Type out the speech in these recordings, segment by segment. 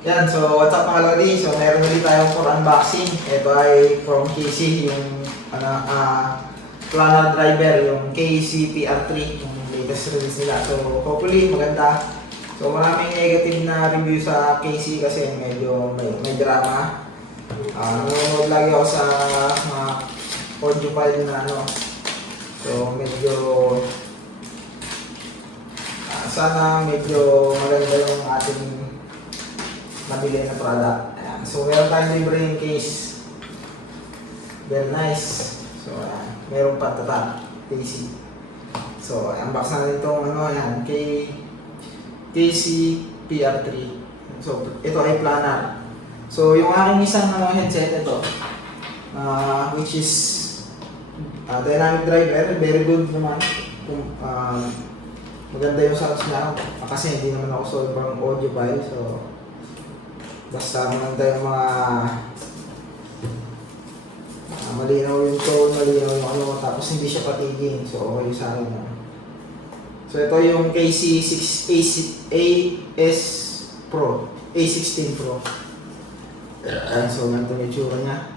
Yan, so what's up mga Lodi? So meron ulit tayong for unboxing. Ito ay from KC, yung planner driver, yung KC PR3, yung latest release nila. So hopefully maganda. So maraming negative na review sa KC kasi medyo may drama. Nanonood lagi ako sa mga audio file na ano. So medyo sana medyo maganda yung ating mabili na product. Ayan. So, meron tayong libre yung case. Very nice. So, ayan. Meron pa tatak. KC. So, unbox natin itong ano, ayan. KC PR3. So, ito ay planner. So, yung aking isang headset ito, which is dynamic driver, very good naman. Maganda yung sounds niya. Kasi hindi naman ako sobrang audiophile. So, basta maganda yung mga malinaw yung tone, malinaw yung ano, tapos hindi siya patiging. So, okay sa akin. So, ito yung KC6AS Pro, A16 Pro. Ayan, so ganito yung itsura niya.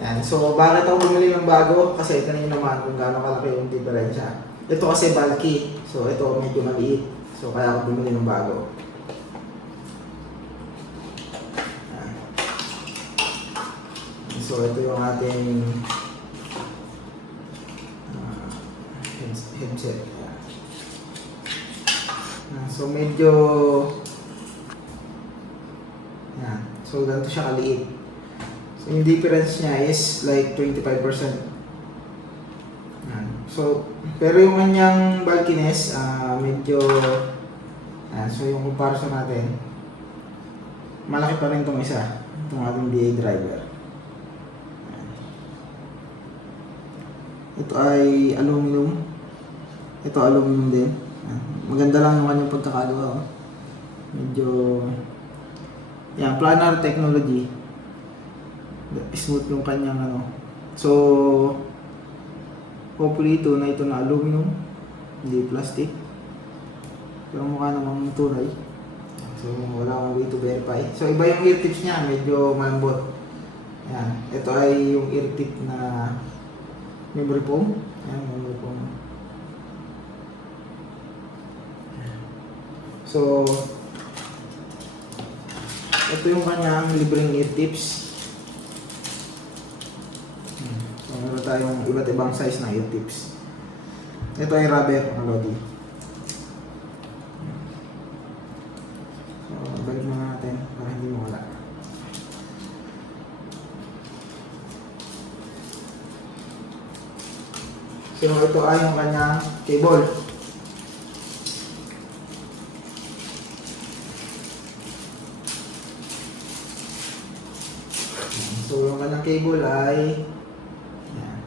Ayan, so bakit ako bumili ng bago? Kasi ito na yun naman kung gaano kalaki yung diferensya. Ito kasi bulky, so ito medyo maliit. So, kaya ako bumili ng bago. So, ito yung ating headset. So, medyo yan. So, ganito siya kaliit. So, yung difference niya is like 25%. Yan. So, pero yung kanyang bulkiness, medyo yan. So, yung comparison natin, malaki pa rin itong isa. Itong ating DA driver. Ito ay aluminum. Ito aluminum din. Maganda lang yung kanyang pagkakagawa. Medyo yan, planar technology. Smooth yung kanyang ano. So hopefully ito na aluminum, hindi plastic. Pero mukha namang tunay. So wala akong way to verify. So iba yung ear tips niya, medyo malambot. Yan. Ito ay yung ear tip na memory foam. Ayan, memory foam. So, ito yung kanyang libreng ear tips. So, meron tayong iba't ibang size na ear tips. Ito ay rubber, mga lodi. So, balik na natin para hindi mawala. So, ito ay yung kanyang cable. So, yung kanyang cable ay yan.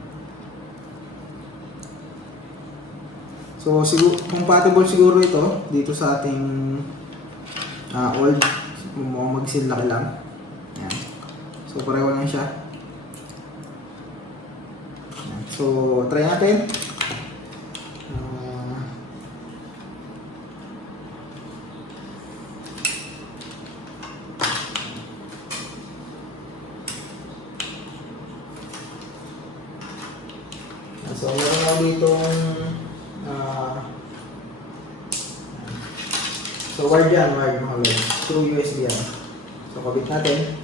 So, compatible siguro ito dito sa ating old. Mag-seal laki lang. Yan. So, pareho lang siya. So, try natin. So, meron ako ditong so, wired yan, wired mga lord. Through USB yan. So, kabit natin.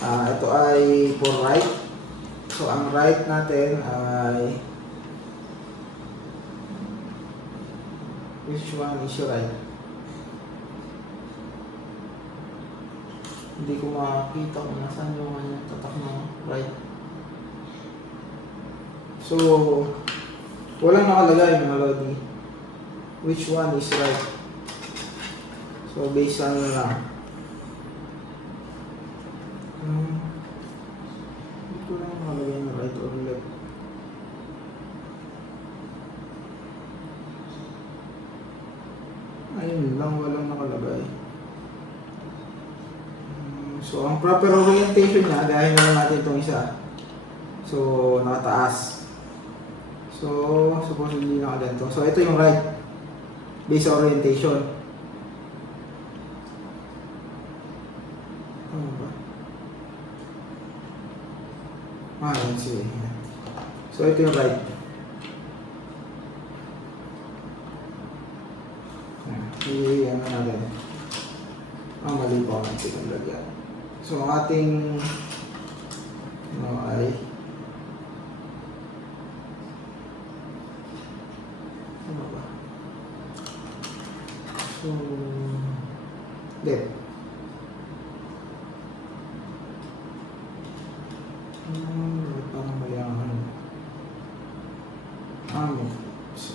Ito ay for right. So, ang right natin ay which one is your right? Hindi ko makakita kung nasaan yung tatak ng right. So, walang nakalagay mga lodi. Which one is right? So, based on lang. Ito lang nakalagay na right or left. Ayun lang, walang nakalagay. So, ang proper orientation niya, gayahin na lang natin itong isa. So, nakataas. So, supposedly nakaganto. So, ito yung right. Base orientation. Yan, sige. So, ito yung right. Ano natin. Mali pa ako ng second lagyan. So, ang ating ay ano ba? So, left. Parang mali ang ano. So,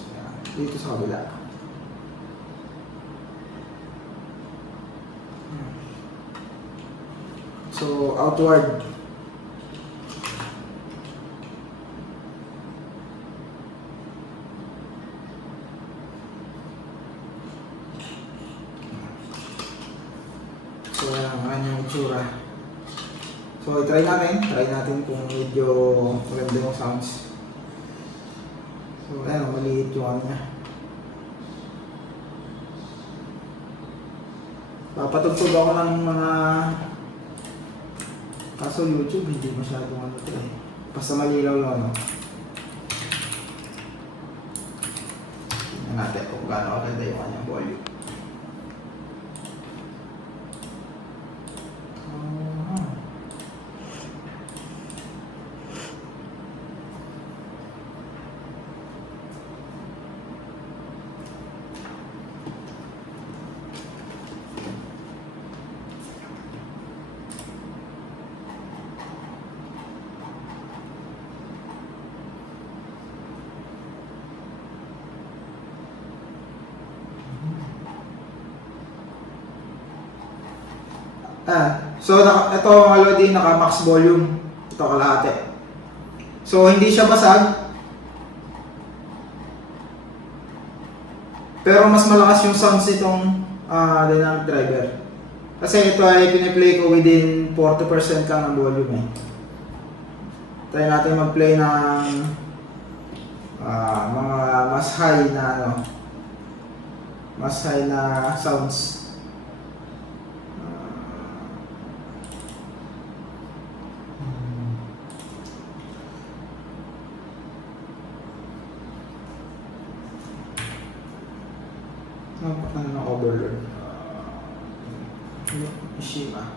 dito sa kabila. So, outward. So, yan ang kanyang itsura. So, try natin kung medyo maganda yung sounds. So, ayan, maliit yung ano niya. Papatugtog ako ng mga kaso YouTube, hindi masyadong ano ito eh. Basta malilaw yung ano. Tingnan natin kung gaano kaganda yung kanyang volume. So ito mga lodi, naka max volume. Ito kalahati. So hindi siya basag. Pero mas malakas yung sounds nitong dynamic driver. Kasi ito ay piniplay ko within 40% lang ng volume eh. Try natin mag-play ng mga mas high na ano, mas high na sounds. Ano na overload? Mishima.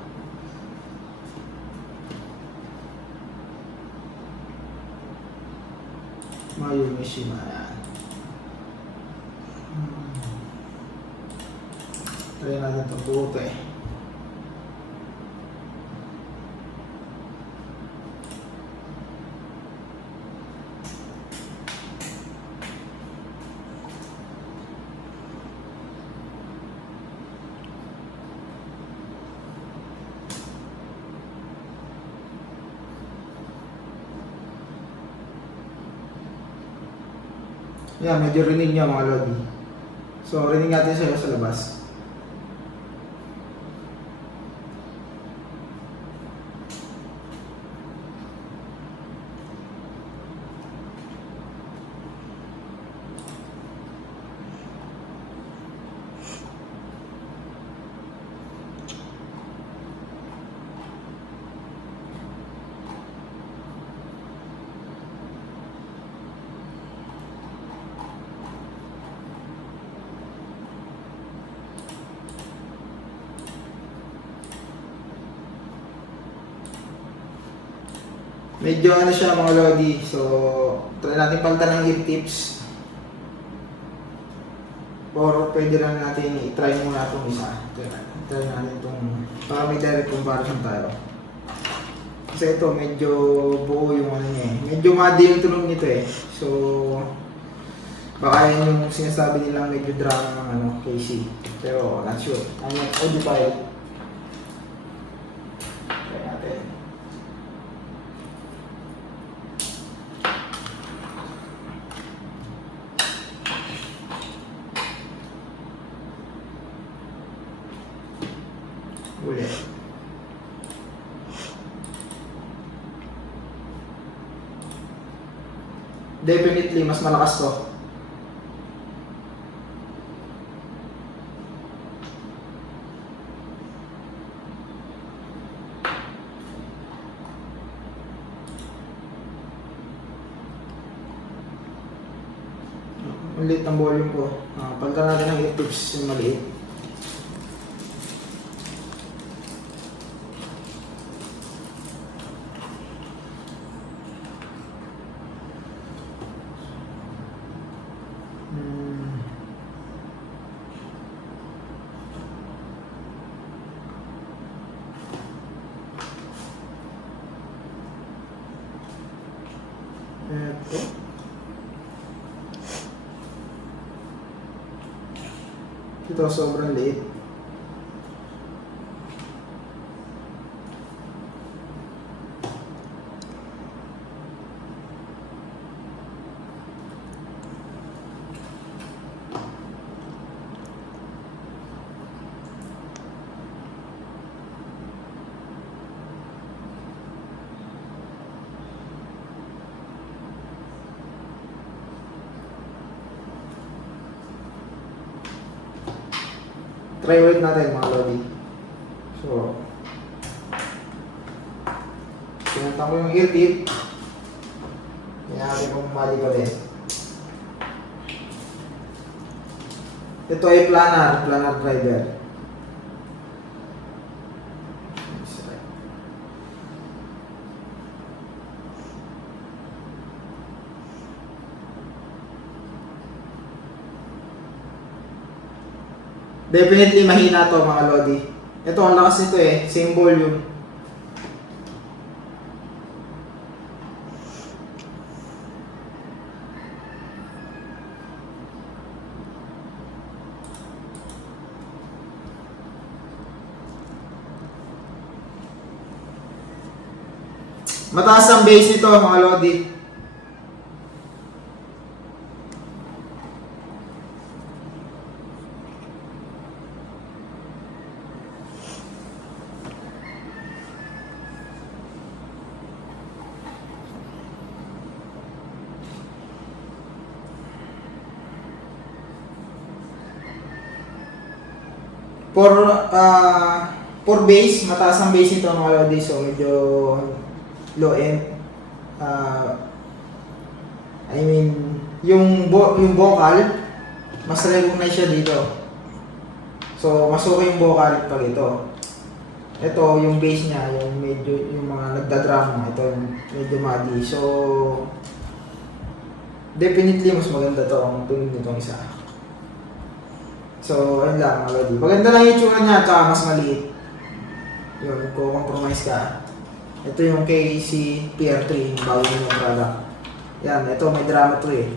Mayu Mishima yan. Try natin itong buto eh. Yan, medyo rinig niya mga lodi. So, rinig natin sa'yo sa labas. Medyo ano siya mga lodi, so try natin palitan ng ear tips. Or pwede lang natin i-try muna itong isa. Try natin itong, para may direct comparison tayo. Kasi ito medyo buo yung ano niya eh. Medyo madi yung tunog nito eh. So baka yan yung sinasabi nilang medyo drama ng ano, KC. Pero not sure. Ano, audio file. Try natin. Ulit. Definitely, mas malakas to. Ang liit ng volume ko. Palitan natin ng ear tips yung maliit. Ito. Ito sobrang liit. Try weight natin mga lodi. So, pinuntan ko yung ear tip. Tingnan natin kung mali pa din. Ito ay planar driver. Definitely mahina to mga lodi. Ito ang lakas nito eh, same volume. Mataas ang bass nito mga lodi. For bass, mataas ang bass nito mga lodi, so medyo low end. I mean, yung vocal, mas recognize siya dito. So, mas okay yung vocal pag ito. Ito, yung bass niya, yung medyo, yung mga nagda-drum, ito yung medyo muddy. So, definitely mas maganda to ang tunog nitong isa. So, ayun lang mga lodi. Maganda lang yung tsura niya, tsaka mas maliit. Yun, kung compromise ka. Ito yung KC PR3, yung bago yung product. Yan, ito may drama to eh.